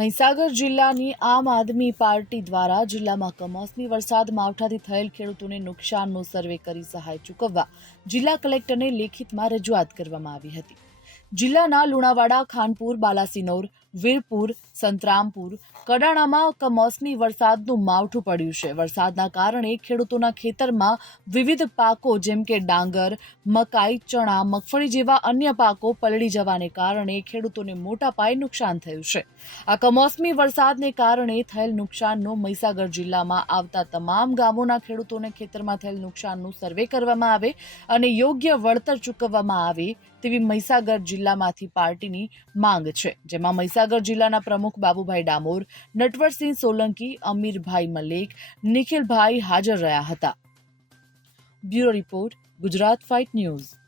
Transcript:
મહીસાગર જિલ્લાની આમ આદમી પાર્ટી દ્વારા જિલ્લામાં કમોસમી વરસાદ, માવઠાથી થયેલ ખેડૂતોને નુકસાનનો સર્વે કરી સહાય ચૂકવવા જિલ્લા કલેક્ટરને લેખિતમાં રજૂઆત કરવામાં આવી હતી. જિલ્લાના લુણાવાડા, ખાનપુર, બાલાસિનોર વીરપુર, સંતરામપુર. કડાણામાં કમોસમી વરસાદનું માવઠું પડ્યું છે. વરસાદના કારણે ખેડૂતોના ખેતરમાં વિવિધ પાકો જેમ કે ડાંગર, મકાઈ, ચણા, મગફળી જેવા અન્ય પાકો પલળી જવાને કારણે ખેડૂતોને મોટા પાયે નુકસાન થયું છે. આ કમોસમી વરસાદને કારણે થયેલ નુકસાનનો મહીસાગર જિલ્લામાં આવતા તમામ ગામોના ખેડૂતોને ખેતરમાં થયેલ નુકસાનનું સર્વે કરવામાં આવે અને યોગ્ય વળતર ચૂકવવામાં આવે તેવી મહીસાગર જિલ્લામાંથી પાર્ટીની માંગ છે, જેમાં મહીસાગર જિલ્લાના પ્રમુખ બાબુભાઈ ડામોર, નટવરસિંહ સોલંકી, અમીરભાઈ મલેક, નિખિલભાઈ હાજર રહ્યા હતા. Bureau report, Gujarat fight news.